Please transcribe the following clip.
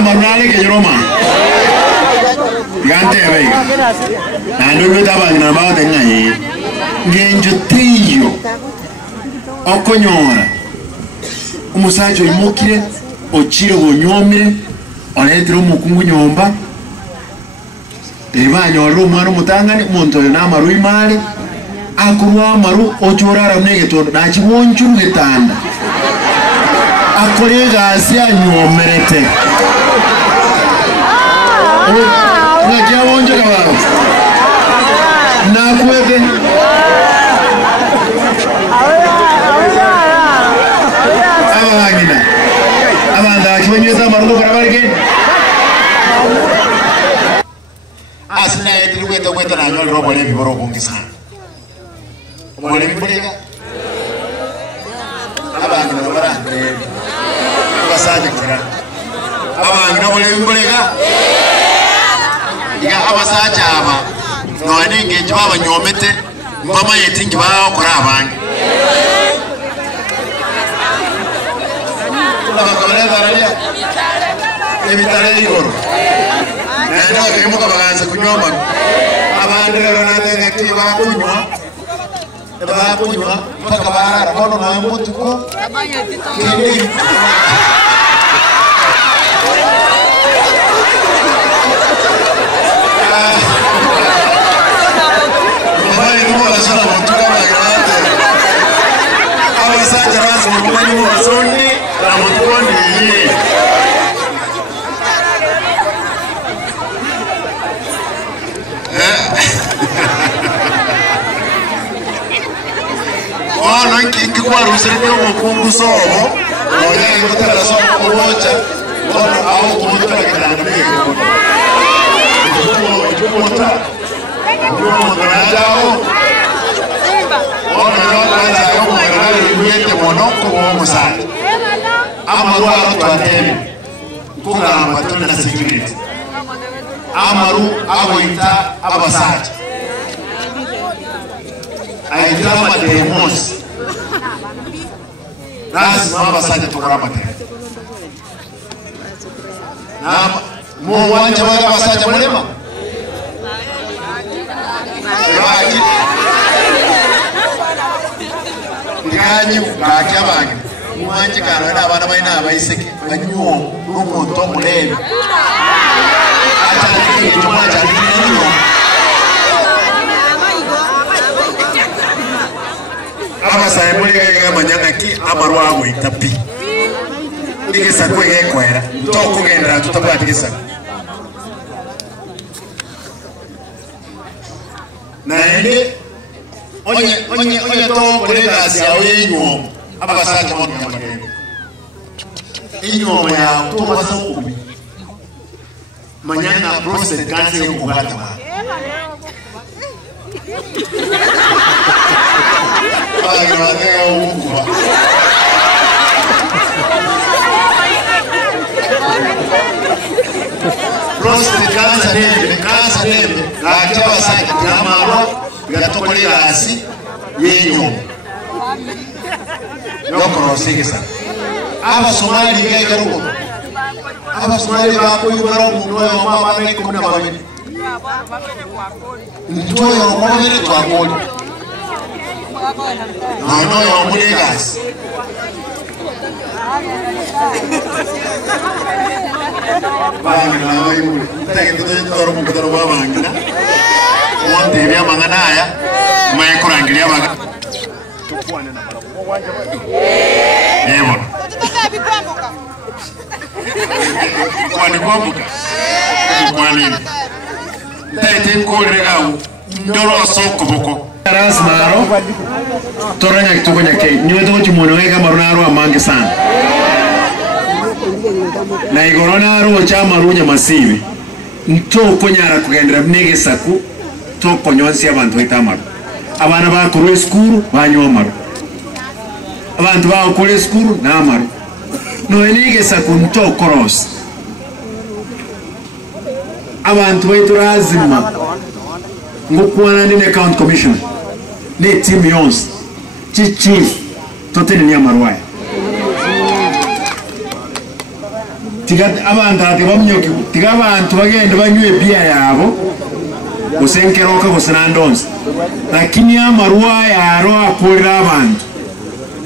amarunale ke Roma gante vega nando yotaba na ba de ngai ngenjo tiyo okonyora umusacho imukire ochiro bonyomire onetro mukungu nyomba ebanyoro umwana mutangani muntu na maru imali akurwa maru ochorara negeto nachibonchu getanda akolega asia nyomerete ngajya wonje kabaro nakwebe abangina abanda chonyeza maru barabarike asina yetiruweto weto na nyolo robole biboro kungisana obole biburega abangina barande basaje kira abangina obole biburega ya abasaje aba none ngenje baba nyomete mama yetingi bakora abangi abakore baralia ebitare igoro nenda kemuka baganza kunyoma abandi rero nande active bakunywa paka barara kono na mutuko kindi mama ni mwana sana mutuko bagarate abasaje razo mwana ni mwasondi na mutuko ndiye no inki kwa rusere ni umukungu sobo oya ngotara so kubocha au kubocha kitanda mbego kumota jao ona kwanza yo mwana yete monoko wa musati amaru atwateme kuka amatona na security amaru awoita abasaje aidama demos lazima abasaje tukurama tena na mu wanje wale abasaje mulema nganyu bakyabange muwanje kana abana bayina abayiseke banyuo rumuntu mulebe atali tumaja ninyo abasaye mulege manyanga ki amarwa we tapi igisa kwege kwera tokugendera tutabatigisa naende onye to kolega sia oyenyo abasaje mo nyamagende inyo ya to basa kubi manyanga prostate cancer ukugata ba prostate cancer debe la jawa sai kamaro yatokolera asi yenyo yokoro sigisa aba somali ngeke ruko aba somali ba ko yubaro mu no mama ne ko na bawe ntoyo ko ne to akoli no yo mulegas bangina bayi mule tege to toro mu kodoro bangina wonde bya mangana aya mai kurangilia baga tukwane na barabo wanje yebo kwani kwambuka kwani tete korega ndoro soko boko rasmaro toranya kitukonya ke nyoto chimono weka marunaro amange sana na igoronaro cha marunya masive nto konyara kugendera mnege saku to konyonsi abantu itamaru abana ba kuru skuru banyomaru abantu ba kuru skuru namaru no enige saku nto cross abantu baiturazima ngokwana ni account commissioner ne team yons chief totene ni amarwaya tiga abantu ati bamnyoki tiga abantu bagende banywe bia yabo usenkeroka kusinandonza lakini amarua yaro akorera abantu